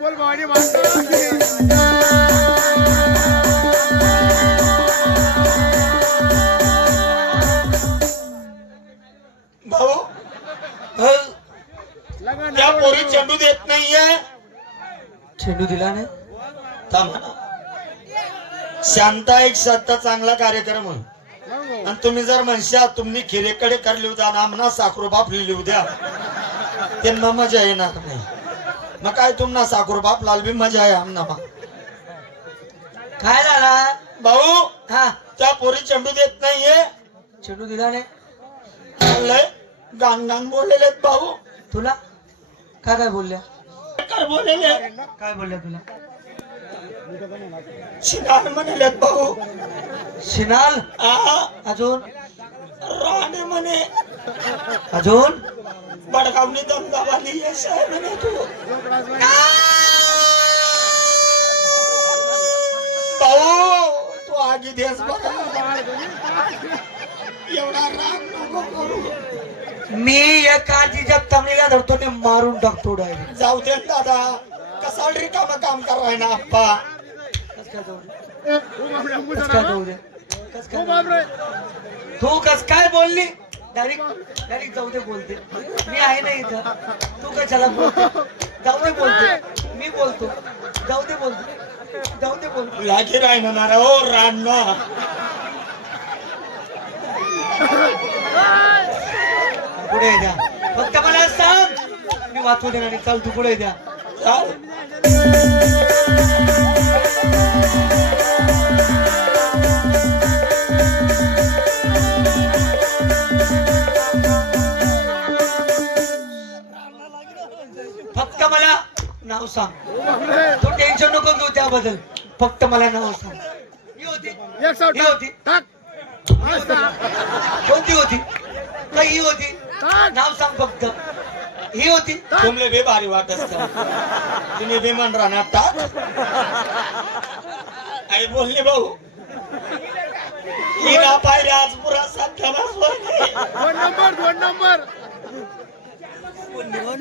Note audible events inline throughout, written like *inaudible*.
बोल भावानी भाऊ त्या पोरी चेंडू देत नाहीये. चेंडू दिला नाही? थांबा ना. शांता एक सत्ता चांगला कार्यक्रम आहे. आणि तुम्ही जर म्हणशा तुम्ही खिरेकडे कर लिहू द्या ना आमना साखरू बाप लिहू द्या. त्यांना मजा येणार नाही. मग काय तुम्हाला साखरू बाप लाल बी मजा आहे आमना. काय झाला? भाऊ हा. त्या पोरी चेंडू देत नाहीये. चेंडू दिला नाही. गाण गाण बोललेले आहेत भाऊ. तुला? काय काय बोलल्या? कर बोललेले? काय बोलल्या तुला? शिनार म्हणालेत भाऊ. शिनाल? आ. अजून? राणे म्हणे. अजून? बडगावनी दमदावाली यश आहे म्हणे तू. भाऊ तू आगी देस बघा. एवढा राग नको करू. मी एका जब तमणीला धरतो ते मारून टाकतो डायरेक्ट जाऊ दे दादा कसा रिकाम काम कराय ना आप्पा. कस काय जाऊ दे? कस काय जाऊ दे कस काय जाऊ दे? तू कस काय बोलली? डायरेक्ट डायरेक्ट जाऊ दे बोलते. मी आहे ना इथं. तू कशाला बोलते? जाऊ दे बोलते. मी बोलतो. जाऊ दे बोलते. जाऊ दे बोलते. लागी राहणार हो राणना पुढे द्या. फक्त मला सांग. मी वाचू दे आणि चल तू पुढे द्या. चाल. नाव सांग. तू टेन्शन नको घेऊ त्याबद्दल. फक्त मला नाव सांग. ही होती. एक साव ही होती. टाक. कोणती होती? का ही होती. टाक. नाव सांग फक्त. ही होती. तुमले बे भारी वाटत असतं. तुम्ही बी म्हण राहणार टाक. आई बोलले भाऊ ही पाहिजे आज पुरा नंबर दोन नंबर.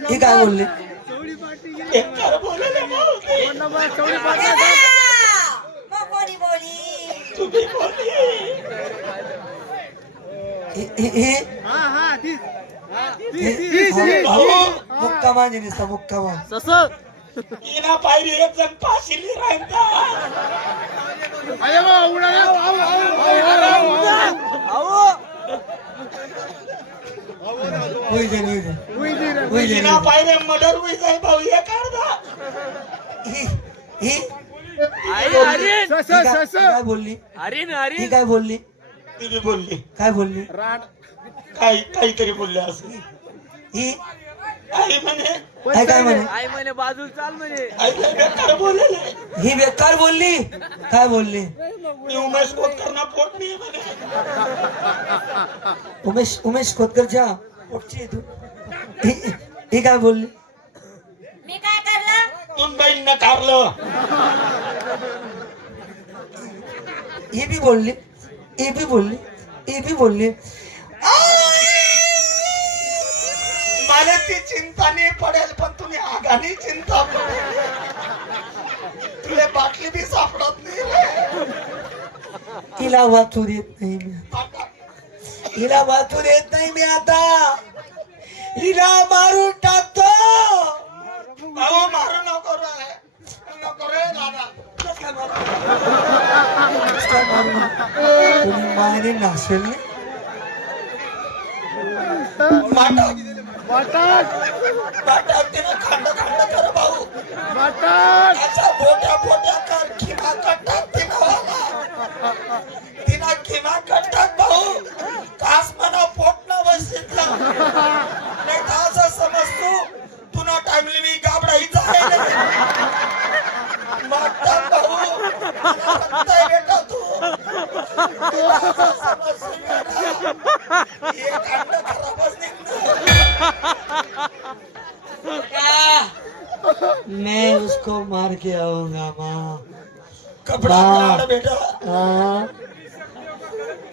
ही काय बोलली चौडी पाटी एक कर बोलले भाऊ दोन नंबर चौडी पाटी तुम्ही बोलली ही- ही- ही हा हा तीस हा, ही- तीस ही- तीस हा. तीस. भाऊ मुक्कामान आहे नुसता मुक्कामान तसं ही ना पाहिजे एक जण फाशीली राहता अरे वा, उडाल्या. आऊ, आऊ, आऊ, आऊ, आऊ. होई दे होई दे उई दे रे. होई दे ही ना पाहिजे मर्डर होई जाय भाऊ हे काढता. ही काय स, स. ही काय बोलली? काय बोलली तुम्ही बोलली. काय बोलली? राट. काही काहीतरी बोलले असं. ही? आई म्हणे काय काय म्हणे? आई म्हणे बाजू चाल म्हणे. आई लय बेकार बोललेले ही बेकार बोलली? काय बोलली? मी उमेश कोतकरना पोट नाही म्हणे. उमेश उमेश खोतकरच्या पोटची आहे तू. ही ही काय बोलली? मी काय करलं? तुम बाईंना नकारलं ही बी बोलली. ही बी बोलली ही बी बोलली. मला ती चिंता नाही पडेल पण तुम्ही आगाने चिंता पडेल. तुला बाटली बी सापडत नाही. हिला वाचू देत नाही मी आता. हिला वाचू देत नाही मी आता. हिला मारून टाकतो. भाऊ मारू नको रे नको रे दादा नाही माटा बटाट माटा तिनं खंड खंड कर भाऊ. बटाट असा बोट्या बोट्या कर खिमा कट्टात कपडा. काढ बेटा. हाँ,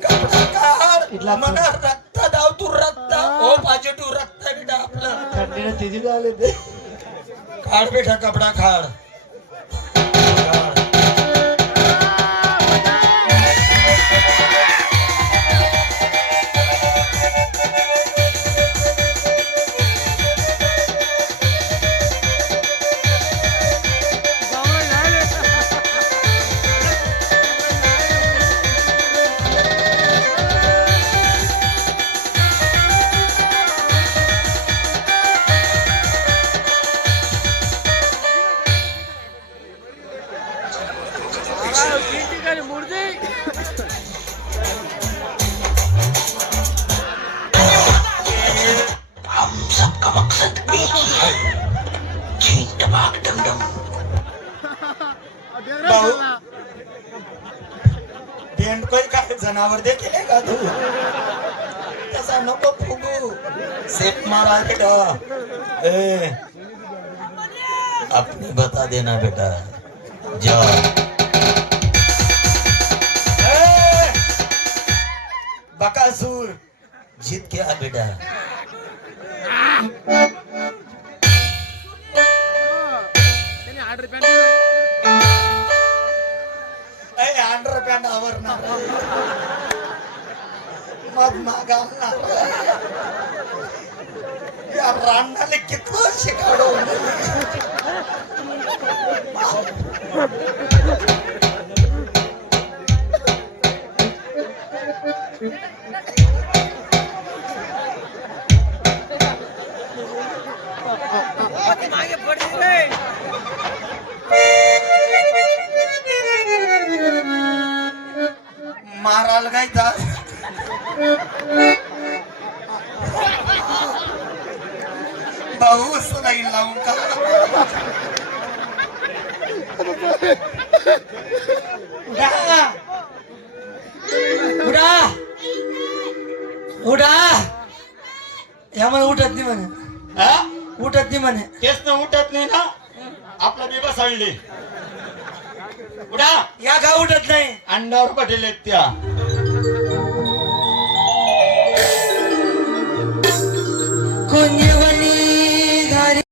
कपडा काढ. मना रक्त दाव तू रक्त. ओ पॉझिटिव्ह रक्त आहे बेटा आपलं. थंडीनं तिची झाले ते. काढ बेटा कपडा काढ. भाऊ. भेंडकोय काय जनावर देखील आहे का तू? तसा नको फुगू. सेप मारा बेटा ए. आपने बता देना बेटा. जा. बकासूर. जीत गया बेटा. ए पॅन्ट आवरणार. मग मागावणार या रानाले कितलं शिकाडो. *laughs* तास भाऊ सलाईन लावून का? उडा! उडा! उडा! यामुळे उठत नाही म्हणे. हा? उठत नाही म्हणे. तेच ना उठत नाही ना. आपला बी बसळली उडा. या का उठत नाही. अंडावर पटेल आहेत त्या. कोणी